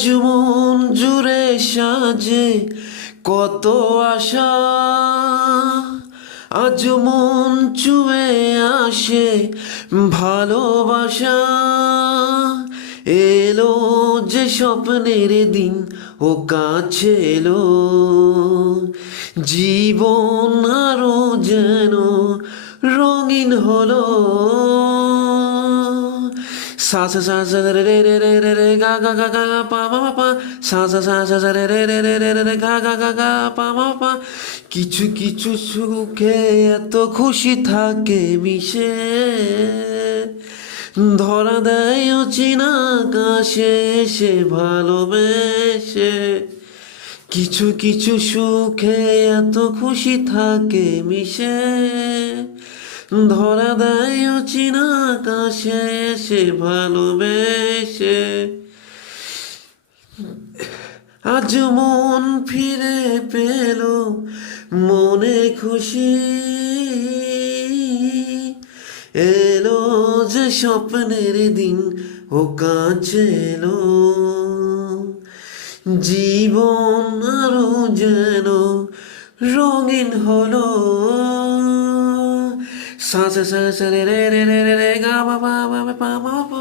আজ মন জুড়ে সাজে কত আশা, আজ মন ছুঁয়ে আসে ভালোবাসা। এলো যে স্বপ্নের দিন ও কাছে এলো, জীবন আরো যেন রঙিন হলো। সা সা সা সা রে রে রে রে রে রে গা গা গা গা পা মা মা পা, সা সা সা সা সা রে রে রে রে রে রে রে গা গা গা গা পা মা পা। কিছু কিছু সুখে এত খুশি থাকে মিশে, ধরা দেয় অচেনা আকাশে এসে ভালোবেসে। কিছু কিছু সুখে এত খুশি থাকে মিশে, ধরা দেয় অচেনা আকাশে এসে ভালোবেসে। আজ মন ফিরে পেল মনে খুশি, এলো যে স্বপ্নের দিন ও কাছে এলো, জীবন আরো যেন রঙিন হলো। সা সা সা সা রে রে রে রে রে গা মা পা মা পা মা পা।